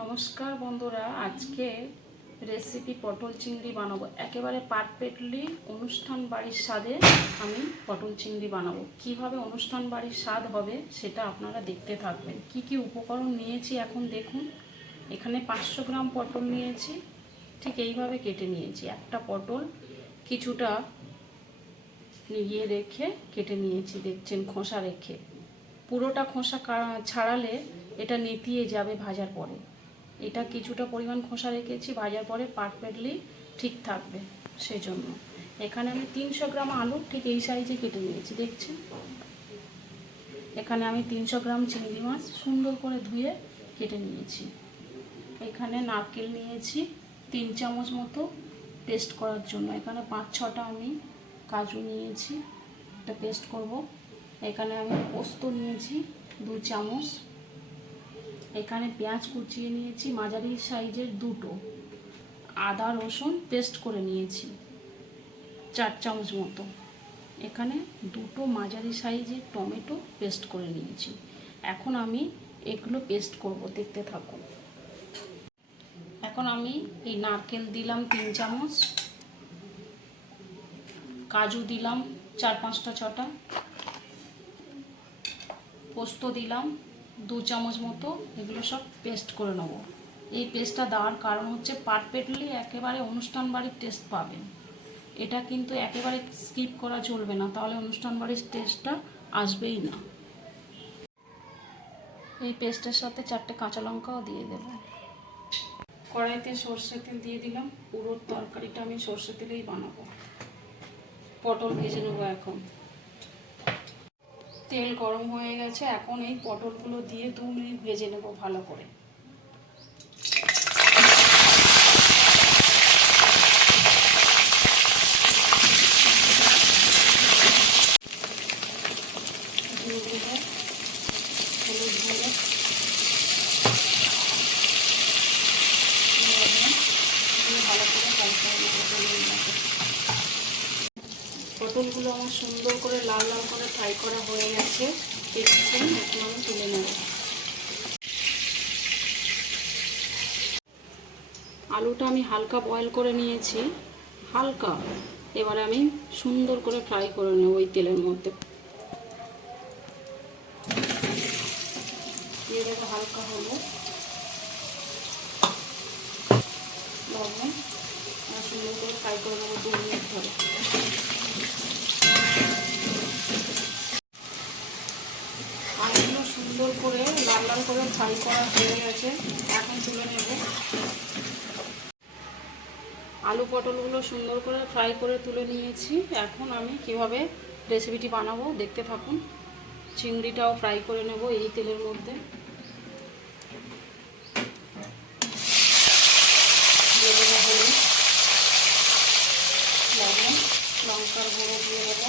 নমস্কার বন্ধুরা, আজকে রেসিপি পটল চিংড়ি বানাবো। একেবারে পারফেক্টলি অনুষ্ঠান বাড়ির স্বাদে আমি পটল চিংড়ি বানাবো। কিভাবে অনুষ্ঠান বাড়ির স্বাদ হবে সেটা আপনারা দেখতে থাকবেন। কি কি উপকরণ নিয়েছি এখন দেখুন। এখানে 500 গ্রাম পটল নিয়েছি, ঠিক এইভাবে কেটে নিয়েছি। একটা পটল কিছুটা রেখে কেটে নিয়েছি, দেখছেন, খোসা রেখে। পুরোটা খোসা ছাড়ালে এটা নেতিয়ে যাবে ভাজার পরে। এটা কিছুটা পরিমাণ খোসা রেখেছি, ভাজার পরে পারফেক্টলি ঠিক থাকবে, সেই জন্য। এখানে আমি 300 গ্রাম আলু ঠিক এই সাইজে কেটে নিয়েছি, দেখছেন। এখানে আমি 300 গ্রাম চিংড়ি মাছ সুন্দর করে ধুয়ে কেটে নিয়েছি। এখানে নারকেল নিয়েছি 3 চামচ মতো পেস্ট করার জন্য। এখানে 5-6টা আমি কাজু নিয়েছি, একটা পেস্ট করব। এখানে আমি পোস্ত নিয়েছি 2 চামচ। এখানে পেঁয়াজ কুচিয়ে নিয়েছি মাঝারি সাইজের 2টো। আদা রসুন পেস্ট করে নিয়েছি 4 চামচ মতো। এখানে 2টো মাঝারি সাইজের টমেটো পেস্ট করে নিয়েছি। এখন আমি এগুলো পেস্ট করব, দেখতে থাকুন। এখন আমি এই নারকেল দিলাম 3 চামচ, কাজু দিলাম 4-5টা, পোস্ত দিলাম 2 চামচ মতো। এগুলো সব পেস্ট করে নেব। এই পেস্টটা দেওয়ার কারণ হচ্ছে পারফেক্টলি একেবারে অনুষ্ঠান বাড়ির টেস্ট পাবেন। এটা কিন্তু একেবারে স্কিপ করা চলবে না, তাহলে অনুষ্ঠান বাড়ির টেস্টটা আসবেই না। এই পেস্টের সাথে 4টে কাঁচা লঙ্কাও দিয়ে দেব। কড়াইতে সর্ষে তেল দিয়ে দিলাম। পুরো তরকারিটা আমি সর্ষে তেলেই বানাবো। পটল ভেজে নেবো এখন। তেল গরম হয়ে গেছে, এখন এই পটলগুলো দিয়ে 2 মিনিট ভেজে নেব ভালো করে। পটলগুলো আমার সুন্দর করে লাল লাল করে ফ্রাই করা হয়ে গেছে, দেখছেন। এখন আমি তুলে নেব। আলুটা আমি হালকা বয়েল করে নিয়েছি, হালকা। এবারে আমি সুন্দর করে ফ্রাই করে নেব ওই তেলের মধ্যে। দিয়ে দেবো হালকা হলুদ, লবণ। সুন্দর করে ফ্রাই করে নেবো 2 মিনিট ধরে। আলুগুলো সুন্দর করে লাল লাল করে ফ্রাই করা হয়ে গেছে, এখন তুলে নেব। আলু পটলগুলো সুন্দর করে ফ্রাই করে তুলে নিয়েছি। এখন আমি কিভাবে রেসিপিটি বানাবো দেখতে থাকুন। চিংড়িটাও ফ্রাই করে নেব এই তেলের মধ্যে। দিয়ে দেবো হলুদ, লবণ, লঙ্কার গুঁড়ো দিয়ে দেবো।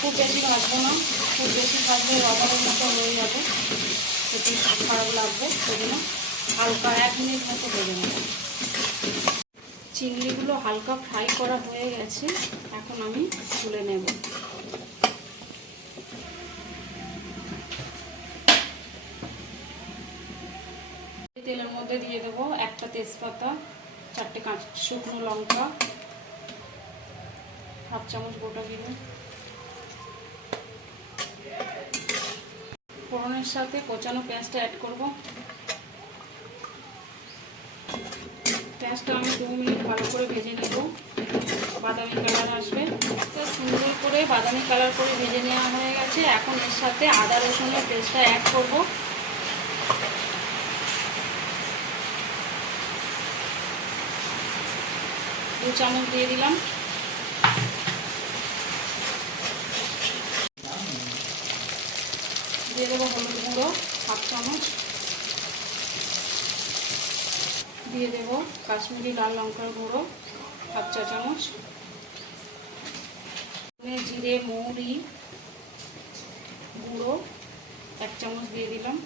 খুব বেশি ভাজবো না, খুব বেশি ভাজলে রবারের মতো হয়ে যাবে, সেটি খারাপ লাগবে। সেজন্য হালকা 1 মিনিট মতো ভেজে নেব। চিংড়িগুলো হালকা ফ্রাই করা হয়ে গেছে, এখন আমি তুলে নেব। তেলের মধ্যে দিয়ে দেবো একটা তেজপাতা, 4টে শুকনো লঙ্কা, 1/2 চামচ গোটা জিরে। ফোড়নের সাথে কোচানো পেঁয়াজটা অ্যাড করব। পেঁয়াজটা আমি 2 মিনিট ভালো করে ভেজে নেব, বাদামি কালার আসবে। সুন্দর করে বাদামি কালার করে ভেজে নেওয়া হয়ে গেছে। এখন এর সাথে আদা রসুনের পেস্টটা অ্যাড করব। দু চামচ দিয়ে দিলাম। দিয়ে দেবো হলুদ গুঁড়ো 1/2 চামচ। দিয়ে দেবো কাশ্মীরি লাল লঙ্কার গুঁড়ো 1/2 চা চামচ। জিরে মৌরি গুঁড়ো 1 চামচ দিয়ে দিলাম।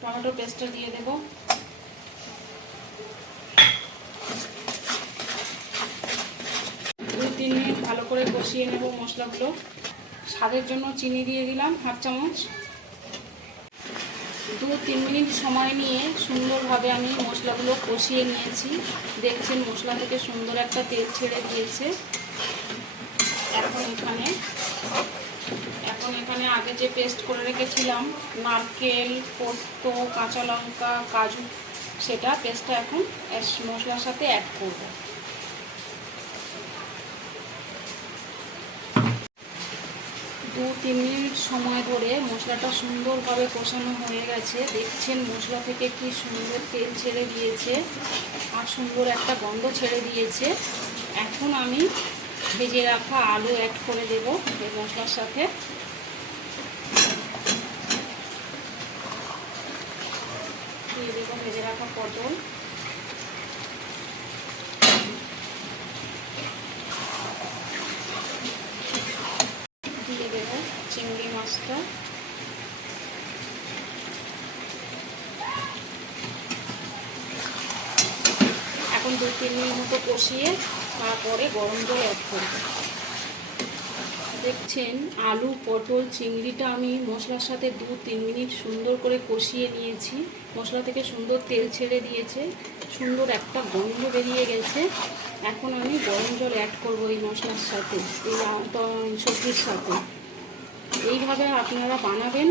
টমেটো পেস্টটা দিয়ে দেবো। 2-3 মিনিট ভালো করে কষিয়ে নেব মশলাগুলো। স্বাদের জন্য চিনি দিয়ে দিলাম হাফ চামচ। 2-3 মিনিট সময় নিয়ে সুন্দরভাবে আমি মশলাগুলো কষিয়ে নিয়েছি। দেখছেন মশলা থেকে সুন্দর একটা তেল ছেড়ে দিয়েছে। এখন এখানে আগে যে পেস্ট করে রেখেছিলাম নারকেল, পোস্ত, কাঁচা লঙ্কা, কাজু, সেটা পেস্টটা এখন মশলার সাথে অ্যাড করব। 2-3 মিনিট সময় ধরে মশলাটা সুন্দরভাবে কষানো হয়ে গেছে। দেখছেন মশলা থেকে কি সুন্দর তেল ছেড়ে দিয়েছে আর সুন্দর একটা গন্ধ ছেড়ে দিয়েছে। এখন আমি ভেজে রাখা আলু অ্যাড করে দেব এই মশলার সাথে। দিয়ে দেবো ভেজে রাখা পটল, দিয়ে দেবো চিংড়ি মাছটা, এখন 2-3 মিনিট মতো কষিয়ে তারপরে গরম জল অ্যাড করব। দেখছেন আলু, পটল, চিংড়িটা আমি মশলার সাথে 2-3 মিনিট সুন্দর করে কষিয়ে নিয়েছি। মশলা থেকে সুন্দর তেল ছেড়ে দিয়েছে, সুন্দর একটা গন্ধ বেরিয়ে গেছে। এখন আমি গরম জল অ্যাড করব এই মশলার সাথে, এই সবজির সাথে। এইভাবে আপনারা বানাবেন,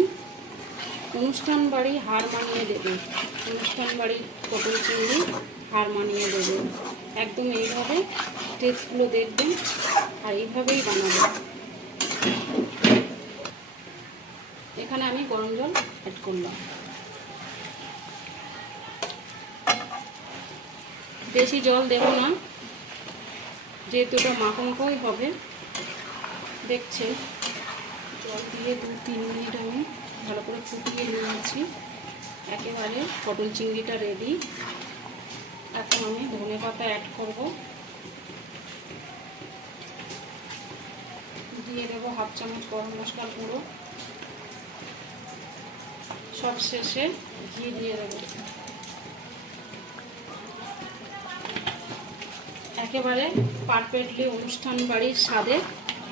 অনুষ্ঠান বাড়ি হার মানিয়ে দেবে। অনুষ্ঠান বাড়ির পটল চিংড়ি হার মানিয়ে দেবে। একদম এইভাবে টেস্টগুলো দেখবেন আর এইভাবেই বানাবেন। এখানে আমি গরম জল অ্যাড করলাম। বেশি জল দেব না, যেহেতু এটা মাখো মাখোই হবে। দেখছেন জল দিয়ে 2-3 মিনিট আমি ভালো করে ফুটিয়ে নিয়েছি। একেবারে পটল চিংড়িটা রেডি। এখন আমি ধনে পাতা অ্যাড করব। দিয়ে দেবো হাফ চামচ গরম মশলার গুঁড়ো। সব শেষে ঘি দিয়ে দেবো। একেবারে পারফেক্টলি অনুষ্ঠান বাড়ির স্বাদে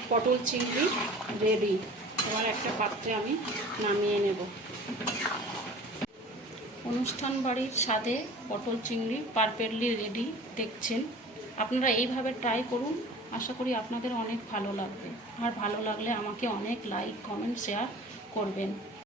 পটল চিংড়ি রেডি। এবার একটা পাত্রে আমি নামিয়ে নেব। অনুষ্ঠান বাড়ির স্বাদে পটল চিংড়ি পারফেক্টলি রেডি। দেখছেন, আপনারা এইভাবে ট্রাই করুন। আশা করি আপনাদের অনেক ভালো লাগবে। আর ভালো লাগলে আমাকে অনেক লাইক, কমেন্ট, শেয়ার করবেন।